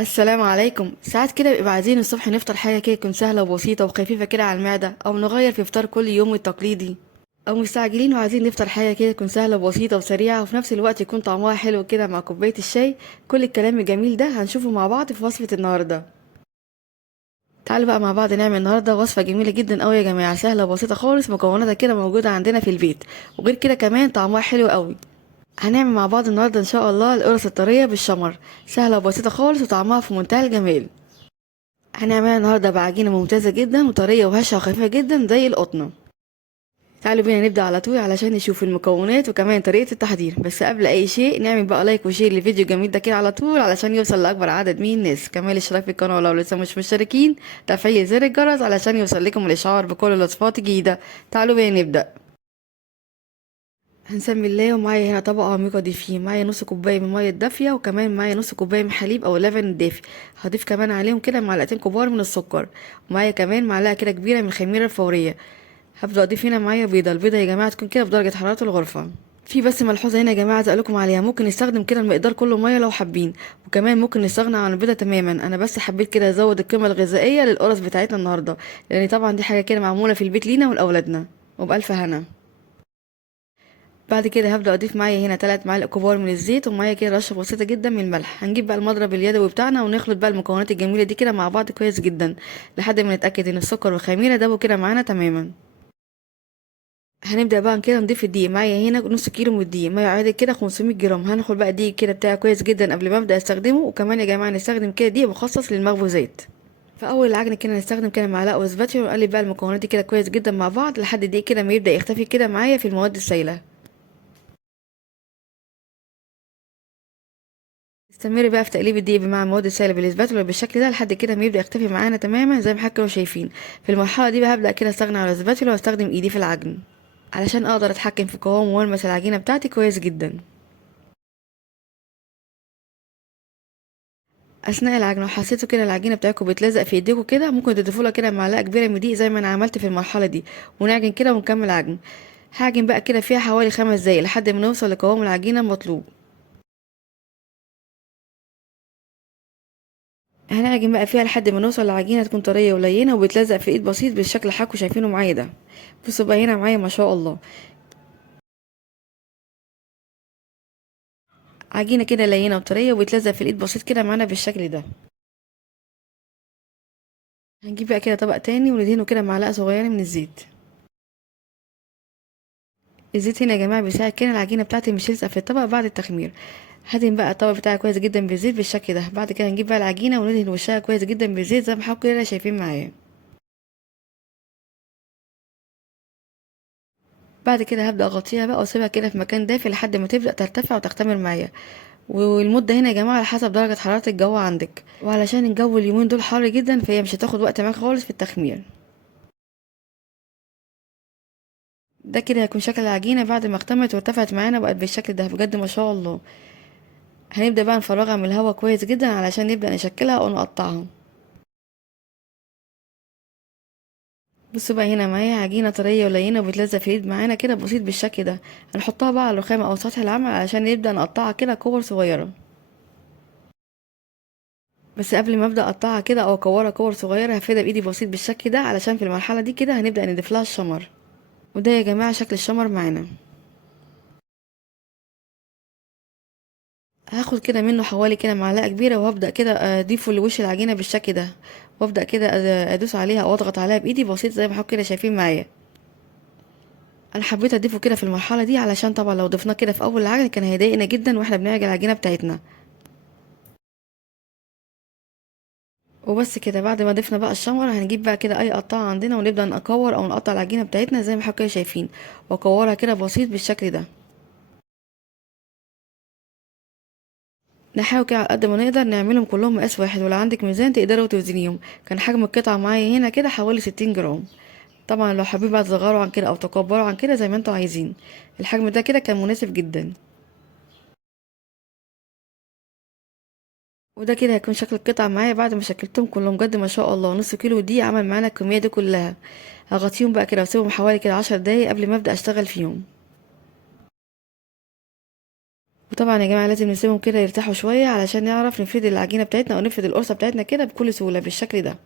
السلام عليكم. ساعات كده بيبقى عايزين الصبح نفطر حاجة كده تكون سهلة وبسيطة وخفيفة كده على المعدة، أو نغير في فطار كل يوم التقليدي، أو مستعجلين وعايزين نفطر حاجة كده تكون سهلة وبسيطة وسريعة وفي نفس الوقت يكون طعمها حلو كده مع كوباية الشاي. كل الكلام الجميل ده هنشوفه مع بعض في وصفة النهاردة. تعالوا بقى مع بعض نعمل النهاردة وصفة جميلة جدا أوي يا جماعة، سهلة وبسيطة خالص، مكوناتها كده موجودة عندنا في البيت، وغير كده كمان طعمها حلو أوي. هنعمل مع بعض النهاردة إن شاء الله القرص الطرية بالشمر، سهلة وبسيطة خالص وطعمها في منتهى الجمال. هنعملها النهارده بعجينة ممتازة جدا وطرية وهشة وخفيفة جدا زي القطنة. تعالوا بينا نبدأ على طول علشان نشوف المكونات وكمان طريقة التحضير. بس قبل أي شيء نعمل بقى لايك وشير للفيديو الجميل ده كده على طول علشان يوصل لأكبر عدد من الناس، كمان الاشتراك في القناة ولو لسه مش مشتركين، تفعيل زر الجرس علشان يوصل لكم الإشعار بكل الوصفات الجديدة. تعالوا بينا نبدأ. هنسمي الله. ومعايا هنا طبق عميق اضيف فيه معايا نص كوبايه من ميه دافيه، وكمان معايا نص كوبايه من حليب او لبن الدافي. هضيف كمان عليهم كده معلقتين كبار من السكر، ومعايا كمان معلقه كده كبيره من الخميره الفوريه. هبدا اضيف هنا معايا بيضه. البيضه يا جماعه تكون كده بدرجه حراره الغرفه. في بس ملحوظه هنا يا جماعه عايزه اقول لكم عليها، ممكن نستخدم كده المقدار كله ميه لو حابين، وكمان ممكن نستغنى عن البيضه تماما. انا بس حبيت كده ازود القيمه الغذائيه للقرص بتاعتنا النهارده، لان طبعا دي حاجه كده معموله في البيت لينا ولاولادنا. وبالف هنا. بعد كده هبدأ أضيف معايا هنا 3 معالق كبار من الزيت، ومعايا كده رشة بسيطة جدا من الملح. هنجيب بقى المضرب اليدوي بتاعنا ونخلط بقى المكونات الجميلة دي كده مع بعض كويس جدا لحد ما نتأكد ان السكر والخميرة دابوا كده معانا تماما. هنبدأ بقى كده نضيف الدقيق. معايا هنا نص كيلو من الدقيق، ما يعادل كده 500 جرام. هندخل بقى الدقيق كده بتاعي كويس جدا قبل ما أبدأ استخدمه. وكمان يا جماعة نستخدم كده دقيق مخصص للمخبوزات. فاول العجن كده نستخدم كده معلقه وسباتشولا ونقلب بقى المكونات دي كده كويس جدا مع بعض لحد الدقيق كده ما يبدأ يختفي كده معايا في المواد السائلة. استمري بقى في تقليب الدقيق مع المواد السائله بالاسباتولا بالشكل ده لحد كده ما يبدا يختفي معانا تماما زي ما حضراتكم شايفين. في المرحله دي بقى هبدا كده استغنى عن الاسباتولا واستخدم ايدي في العجن علشان اقدر اتحكم في قوام وملمس العجينه بتاعتي كويس جدا. اثناء العجن لو حسيتوا كده العجينه بتاعتكم بتلزق في ايديكم كده، ممكن تضيفوا لها كده معلقه كبيره من دقيق زي ما انا عملت في المرحله دي، ونعجن كده ونكمل عجن. هعجن بقى كده فيها حوالي 5 دقايق لحد ما نوصل لقوام العجينه المطلوب. هنعجن بقى فيها لحد ما نوصل لعجينه تكون طريه ولينه وبتلزق في ايد بسيط بالشكل اللي حضراتكم شايفينه معايا ده. بصوا بقى هنا معايا ما شاء الله عجينه كده لينه وطريه وبتلزق في الايد بسيط كده معانا بالشكل ده. هنجيب بقى كده طبق تاني وندهنه كده معلقه صغيره من الزيت. الزيت هنا يا جماعه بيساعد كده العجينه بتاعتي مش تلزق في الطبق بعد التخمير. هدهن بقى الطبق بتاعي كويس جدا بالزيت بالشكل ده. بعد كده هنجيب بقى العجينه وندهن وشها كويس جدا بالزيت زي ما حضراتكم كده شايفين معايا. بعد كده هبدا اغطيها بقى واسيبها كده في مكان دافي لحد ما تبدا ترتفع وتختمر معايا. والمده هنا يا جماعه على حسب درجه حراره الجو عندك، وعلشان الجو اليومين دول حر جدا فهي مش هتاخد وقت معاك خالص في التخمير. ده كده هيكون شكل العجينه بعد ما اختمرت وارتفعت معانا بقت بالشكل ده بجد ما شاء الله. هنبدا بقى نفرغها من الهواء كويس جدا علشان نبدا نشكلها او نقطعها. بصوا بقى هنا معايا عجينه طريه ولينه وبتلزق في الايد معانا كده بسيط بالشكل ده. هنحطها بقى على الرخامه او سطح العمل علشان نبدا نقطعها كده كور صغيره. بس قبل ما ابدا اقطعها كده او اكورها كور صغيره هفردها بايدي بسيط بالشكل ده علشان في المرحله دي كده هنبدا نضيف لها الشمر. وده يا جماعه شكل الشمر معانا. هاخد كده منه حوالي كده معلقه كبيره وهبدا كده اضيفه لوش العجينه بالشكل ده، وابدا كده ادوس عليها او اضغط عليها بايدي بسيط زي ما حضراتكم كده شايفين معايا. انا حبيت اضيفه كده في المرحله دي علشان طبعا لو ضفناه كده في اول العجن كان هيضايقنا جدا واحنا بنعجن العجينه بتاعتنا. وبس كده بعد ما ضفنا بقى الشمر هنجيب بقى كده اي قطعه عندنا ونبدا نكور او نقطع العجينه بتاعتنا زي ما حضراتكم كده شايفين، واكورها كده بسيط بالشكل ده. نحاول كده على قد ما نقدر نعملهم كلهم مقاس واحد، ولو عندك ميزان تقدروا توزنيهم. كان حجم القطعة معايا هنا كده حوالي 60 جرام. طبعا لو حابين بقى تصغروا عن كده او تكبروا عن كده زي ما انتوا عايزين، الحجم ده كده كان مناسب جدا. وده كده هيكون شكل القطعة معايا بعد ما شكلتهم كلهم بجد ما شاء الله. نص كيلو دي عمل معانا الكمية دي كلها. هغطيهم بقى كده واسيبهم حوالي كده 10 دقايق قبل ما ابدأ اشتغل فيهم. وطبعا يا جماعه لازم نسيبهم كده يرتاحوا شويه علشان نعرف نفرد العجينه بتاعتنا او نفرد القرصه بتاعتنا كده بكل سهوله بالشكل ده.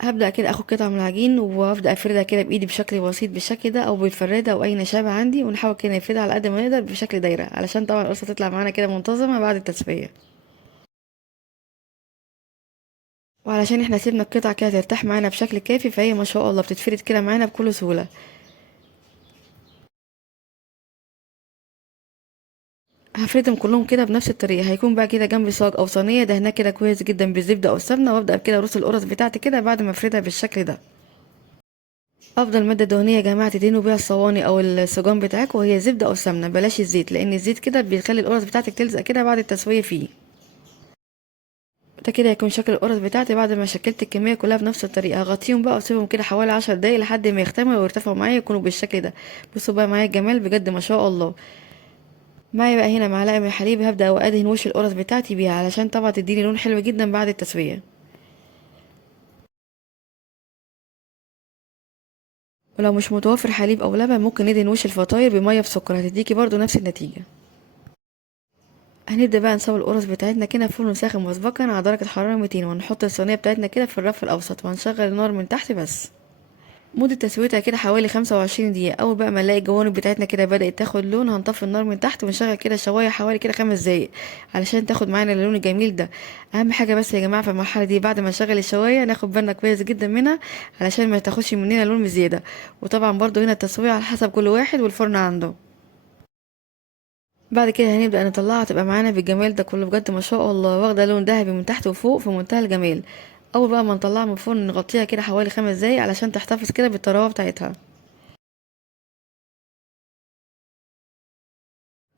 هبدأ كده اخد قطعة من العجين وابدأ افردها كده بايدي بشكل بسيط بالشكل ده او بالفرادة او اي نشابة عندي، ونحاول كده نفردها على قد ما نقدر بشكل دايرة علشان طبعا القرصة تطلع معانا كده منتظمة بعد التسوية. وعلشان احنا سيبنا القطع كده ترتاح معانا بشكل كافي فهي ما شاء الله بتتفرد كده معانا بكل سهولة. هفردهم كلهم كده بنفس الطريقة، هيكون بقى كده جنبي صاج او صينية دهنها كده كويس جدا بالزبدة او السمنة، وابدأ كده ارص القرص بتاعتي كده بعد ما افردها بالشكل ده. افضل ماده دهنيه يا جماعه تدهنوا بيها الصواني او السجان بتاعك وهي زبده او سمنه، بلاش الزيت لان الزيت كده بيخلي القرص بتاعتك تلزق كده بعد التسويه فيه. ده كده هيكون شكل القرص بتاعتي بعد ما شكلت الكميه كلها بنفس الطريقه. هغطيهم بقى واسيبهم كده حوالي 10 دقايق لحد ما يختمروا ويرتفعوا معايا يكونوا بالشكل ده. بصوا بقى معايا الجمال بجد ما شاء الله. معايا بقى هنا معلقه من الحليب، هبدا ادهن وش القرص بتاعتي بيها علشان طبعا تديني لون حلو جدا بعد التسويه. ولو مش متوفر حليب او لبن ممكن ندهن وش الفطاير بميه بسكر، هتديكي برضو نفس النتيجه. هنبدأ بقى نسوي القرص بتاعتنا كده في فرن ساخن مسبقا على درجة حرارة 200، ونحط الصينية بتاعتنا كده في الرف الأوسط وهنشغل النار من تحت بس. مدة تسويتها كده حوالي 25 دقيقة. أول بقى ما نلاقي الجوانب بتاعتنا كده بدأت تاخد لون هنطفي النار من تحت ونشغل كده الشواية حوالي كده 5 دقايق علشان تاخد معانا اللون الجميل ده. أهم حاجة بس يا جماعة في المرحلة دي بعد ما نشغل الشواية ناخد بالنا كويس جدا منها علشان ما تاخدش مننا لون بزيادة. وطبعا برضو هنا التسوية على حسب كل واحد والفرن عنده. بعد كده هنبدأ نطلعها تبقى معانا بالجمال ده كله بجد ما شاء الله، واخدة لون ذهبي من تحت وفوق في منتهى الجمال. اول بقى ما نطلعها من الفرن نغطيها كده حوالي 5 دقايق علشان تحتفظ كده بالطراوة بتاعتها.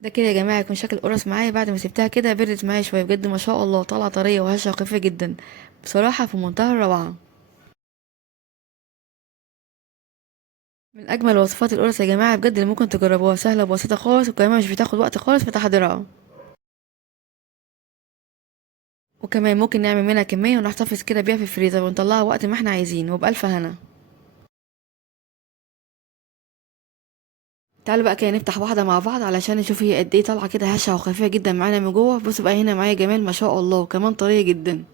ده كده يا جماعة يكون شكل القرص معايا بعد ما سبتها كده بردت معايا شوية بجد ما شاء الله، طالعة طرية وهشة وخفيفة جدا بصراحة في منتهى الروعة. من اجمل وصفات القرص يا جماعة بجد اللي ممكن تجربوها، سهلة وبسيطة خالص وكمان مش بتاخد وقت خالص في تحضيرها. وكمان ممكن نعمل منها كمية ونحتفظ كده بيها في الفريزر ونطلعها وقت ما احنا عايزين وبألف هنا. تعالوا بقى كده نفتح واحدة مع بعض علشان نشوف هي قد ايه طالعة كده هشة وخفيفة جدا معانا من جوه. بصوا بقى هنا معايا جمال ما شاء الله وكمان طرية جدا.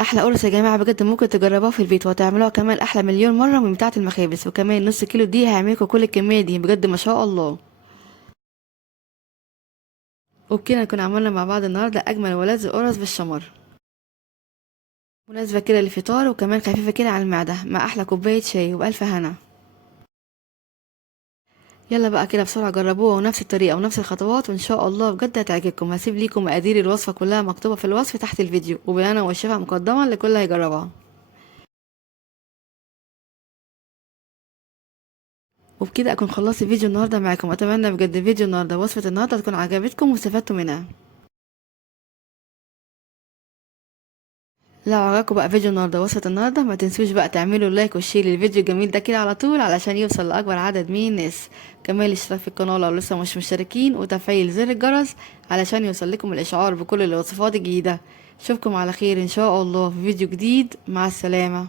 احلى قرص يا جماعة بجد ممكن تجربوها في البيت وهتعملوها كمان احلى مليون مرة من بتاعة المخابز، وكمان نص كيلو دي هيعملكوا كل الكمية دي بجد ما شاء الله. وبكده نكون عملنا مع بعض النهاردة اجمل ولذ قرص بالشمر، مناسبة كده للفطار وكمان خفيفة كده على المعدة مع احلى كوباية شاي وبألف هنا. يلا بقى كده بسرعة جربوها ونفس الطريقة ونفس الخطوات وان شاء الله بجد هتعجبكم. هسيب ليكم مقادير الوصفة كلها مكتوبة في الوصف تحت الفيديو وبالهنا والشفا مقدما لكل هيجربها. وبكده اكون خلصت فيديو النهارده معاكم. اتمنى بجد فيديو النهارده وصفة النهارده تكون عجبتكم واستفدتوا منها. لو عجبكم بقى فيديو النهارده وصفة النهارده ما تنسوش بقى تعملوا لايك وشير للفيديو الجميل ده كده على طول علشان يوصل لاكبر عدد من الناس. كمان الاشتراك في القناه لو لسه مش مشتركين وتفعيل زر الجرس علشان يوصل لكم الاشعار بكل الوصفات الجديده. اشوفكم على خير ان شاء الله في فيديو جديد. مع السلامه.